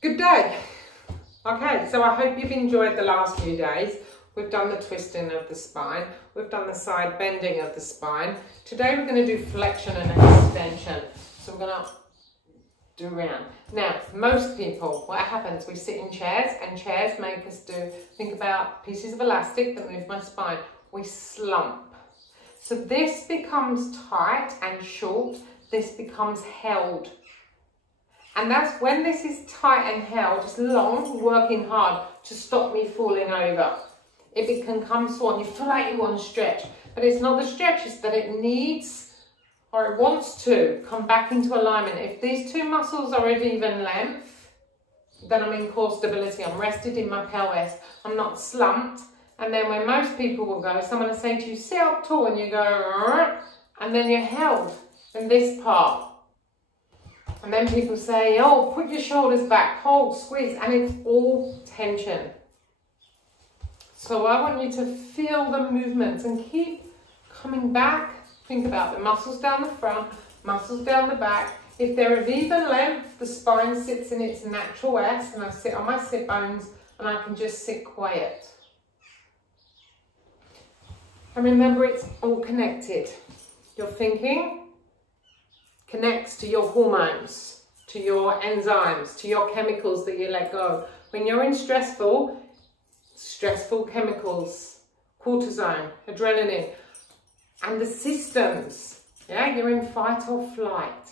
Good day. Okay, so I hope you've enjoyed the last few days. We've done the twisting of the spine. We've done the side bending of the spine. Today we're going to do flexion and extension. So we're going to do round. Now, most people, what happens, we sit in chairs and chairs make us think about pieces of elastic that move my spine. We slump. So this becomes tight and short. This becomes held. And that's when this is tight and held, it's long, working hard to stop me falling over. It can come sore and you feel like you want to stretch, but it's not the stretch, it's that it needs, or it wants to, come back into alignment. If these two muscles are of even length, then I'm in core stability, I'm rested in my pelvis, I'm not slumped. And then when most people will go, someone will say to you, sit up tall, and you go, and then you're held in this part. And then people say, oh, put your shoulders back, hold, squeeze, and it's all tension. So I want you to feel the movements and keep coming back. Think about the muscles down the front, muscles down the back. If they're of even length, the spine sits in its natural S, and I sit on my sit bones, and I can just sit quiet. And remember, it's all connected. Your thinking connects to your hormones, to your enzymes, to your chemicals that you let go. When you're in stressful chemicals, cortisone, adrenaline, and the systems, yeah, you're in fight or flight.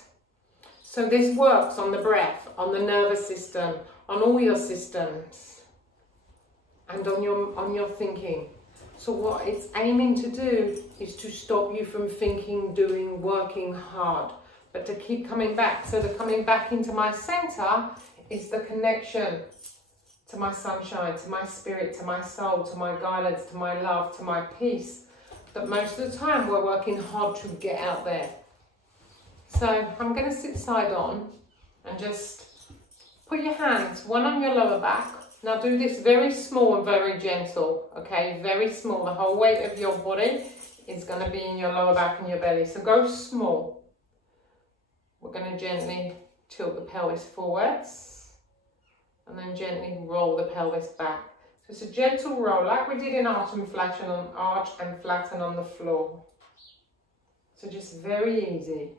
So this works on the breath, on the nervous system, on all your systems, and on your thinking. So what it's aiming to do is to stop you from thinking, doing, working hard, but to keep coming back. So the coming back into my center is the connection to my sunshine, to my spirit, to my soul, to my guidance, to my love, to my peace. But most of the time we're working hard to get out there. So I'm going to sit side on and just put your hands, one on your lower back. Now do this very small and very gentle, okay? Very small. The whole weight of your body is going to be in your lower back and your belly. So go small. We're going to gently tilt the pelvis forwards and then gently roll the pelvis back. So it's a gentle roll like we did in arch and flatten on the floor. So just very easy.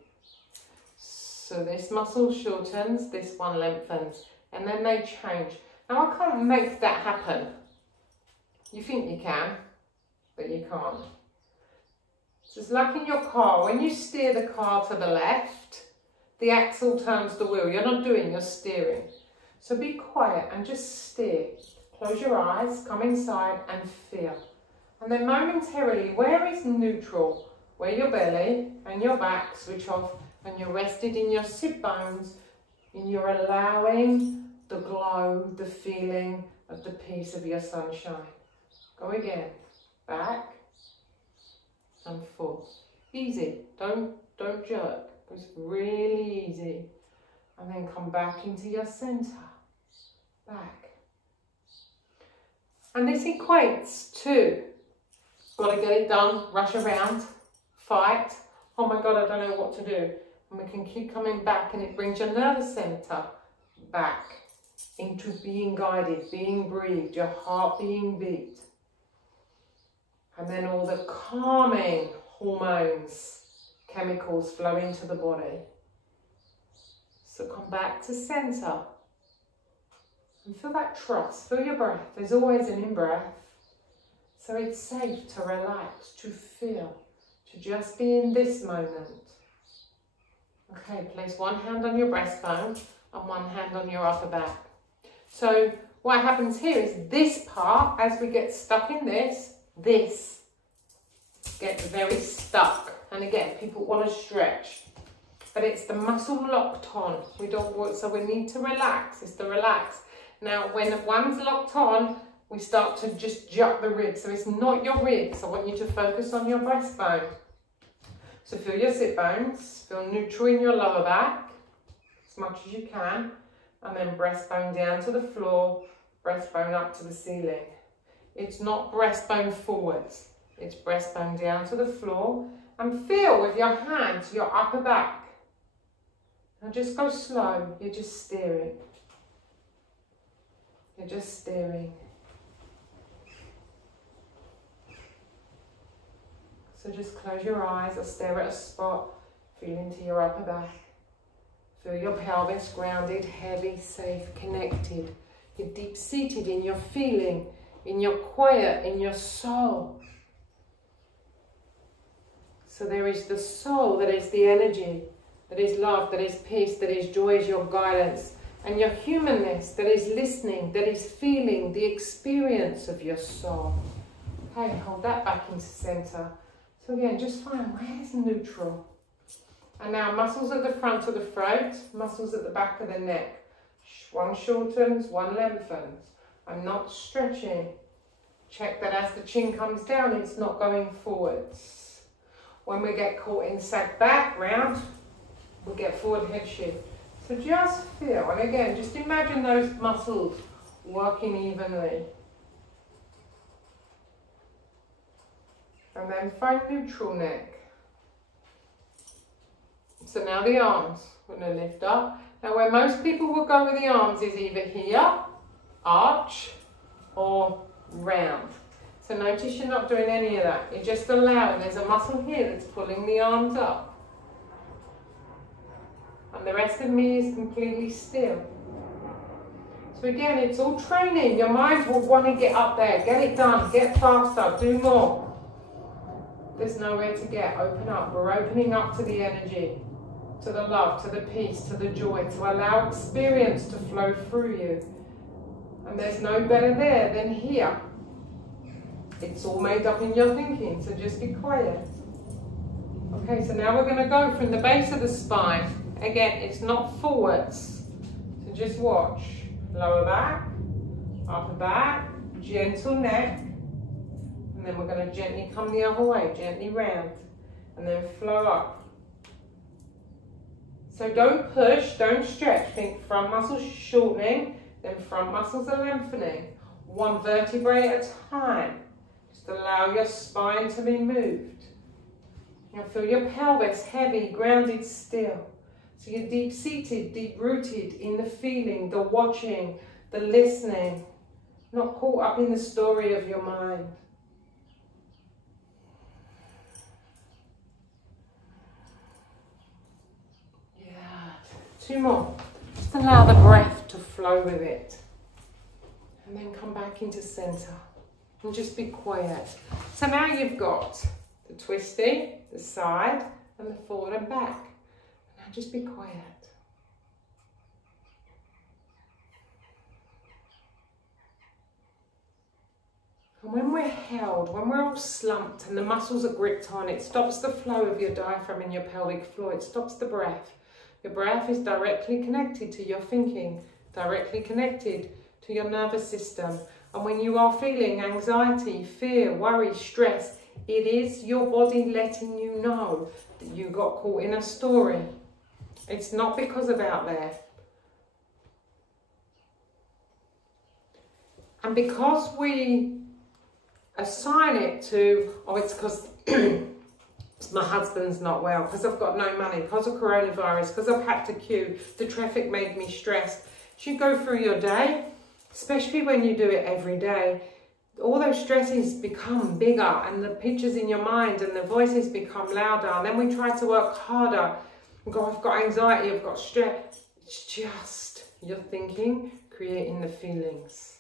So this muscle shortens, this one lengthens, and then they change. Now I can't make that happen. You think you can, but you can't. So it's like in your car, when you steer the car to the left, the axle turns the wheel. You're not doing, you're steering. So be quiet and just steer. Close your eyes, come inside and feel. And then momentarily, where is neutral? Where your belly and your back switch off and you're rested in your sit bones and you're allowing the glow, the feeling of the peace of your sunshine. Go again. Back and forth. Easy. Don't jerk. It's really easy. And then come back into your center. Back. And this equates to, got to get it done, rush around, fight. Oh my God, I don't know what to do. And we can keep coming back, and it brings your nervous center back into being guided, being breathed, your heart being beat. And then all the calming hormones, chemicals flow into the body. So come back to center and feel that trust, feel your breath. There's always an in-breath. So it's safe to relax, to feel, to just be in this moment. Okay, place one hand on your breastbone and one hand on your upper back. So what happens here is this part, as we get stuck in this gets very stuck. And again, people want to stretch, but it's the muscle locked on. We don't want, so we need to relax. It's the relax. Now, when one's locked on, we start to just jut the ribs. So it's not your ribs. I want you to focus on your breastbone. So feel your sit bones, feel neutral in your lower back as much as you can, and then breastbone down to the floor, breastbone up to the ceiling. It's not breastbone forwards, it's breastbone down to the floor, and feel with your hands your upper back. Now just go slow, you're just steering. You're just staring. So just close your eyes or stare at a spot. Feel into your upper back. Feel your pelvis grounded, heavy, safe, connected. You're deep-seated in your feeling, in your quiet, in your soul. So there is the soul, that is the energy, that is love, that is peace, that is joy, is your guidance. And your humanness, that is listening, that is feeling the experience of your soul. Okay, hold that back into center. So again, just find where's neutral. And now muscles at the front of the throat, muscles at the back of the neck. One shortens, one lengthens. I'm not stretching. Check that as the chin comes down, it's not going forwards. When we get caught in sag back, round, we'll get forward head shift. So just feel, and again, just imagine those muscles working evenly. And then find neutral neck. So now the arms, we're going to lift up. Now where most people will go with the arms is either here, arch, or round. So notice you're not doing any of that. You're just allowing, there's a muscle here that's pulling the arms up. And the rest of me is completely still. So again, it's all training. Your mind will want to get up there, get it done, get faster, do more. There's nowhere to get, open up. We're opening up to the energy, to the love, to the peace, to the joy, to allow experience to flow through you. And there's no better there than here. It's all made up in your thinking, so just be quiet. Okay, so now we're going to go from the base of the spine. Again, it's not forwards. So just watch. Lower back, upper back, gentle neck. And then we're going to gently come the other way, gently round. And then flow up. So don't push, don't stretch. Think front muscles shortening, then front muscles are lengthening. One vertebrae at a time. Just allow your spine to be moved. Now feel your pelvis heavy, grounded still. So you're deep-seated, deep-rooted in the feeling, the watching, the listening. Not caught up in the story of your mind. Yeah, 2 more. Just allow the breath to flow with it. And then come back into center. And just be quiet. So now you've got the twisty, the side, and the forward and back. Now just be quiet. And when we're held, when we're all slumped and the muscles are gripped on, it stops the flow of your diaphragm and your pelvic floor. It stops the breath. Your breath is directly connected to your thinking, directly connected to your nervous system. And when you are feeling anxiety, fear, worry, stress, it is your body letting you know that you got caught in a story. It's not because of out there. And because we assign it to, oh, it's because my husband's not well, because I've got no money, because of coronavirus, because I've had to queue, the traffic made me stressed. As you go through your day, especially when you do it every day, all those stresses become bigger and the pictures in your mind and the voices become louder, and then we try to work harder and go, I've got anxiety, I've got stress. It's just your thinking creating the feelings.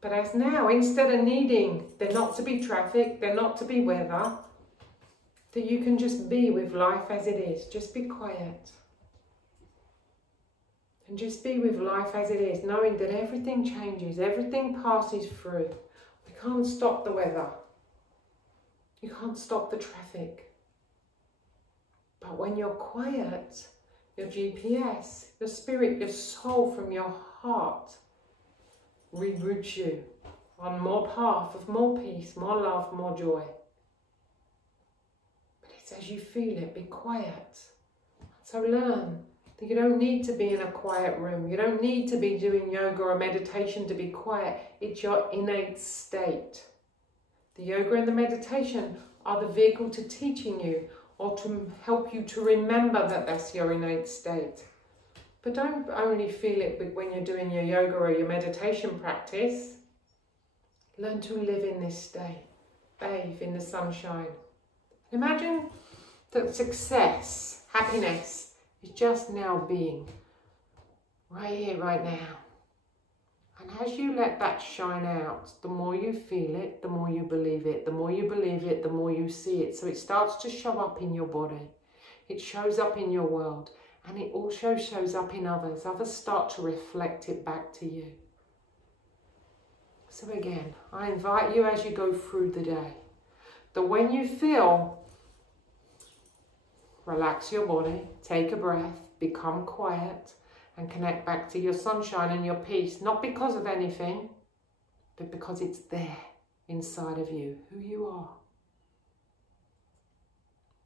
But as now, instead of needing there not to be traffic, there not to be weather, that you can just be with life as it is. Just be quiet. And just be with life as it is, knowing that everything changes, everything passes through. We can't stop the weather. You can't stop the traffic. But when you're quiet, your GPS, your spirit, your soul from your heart reroutes you on more path of more peace, more love, more joy. But it's as you feel it, be quiet. So learn. You don't need to be in a quiet room. You don't need to be doing yoga or meditation to be quiet. It's your innate state. The yoga and the meditation are the vehicle to teaching you or to help you to remember that that's your innate state. But don't only feel it when you're doing your yoga or your meditation practice. Learn to live in this state. Bathe in the sunshine. Imagine that success, happiness, is just now being. Right here, right now. And as you let that shine out, the more you feel it, the more you believe it. The more you believe it, the more you see it. So it starts to show up in your body. It shows up in your world. And it also shows up in others. Others start to reflect it back to you. So again, I invite you as you go through the day, that when you feel, relax your body, take a breath, become quiet, and connect back to your sunshine and your peace, not because of anything, but because it's there inside of you, who you are.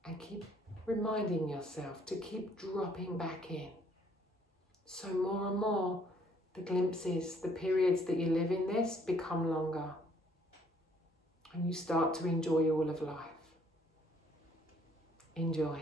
And keep reminding yourself to keep dropping back in. So more and more, the glimpses, the periods that you live in this become longer. And you start to enjoy all of life. Enjoy.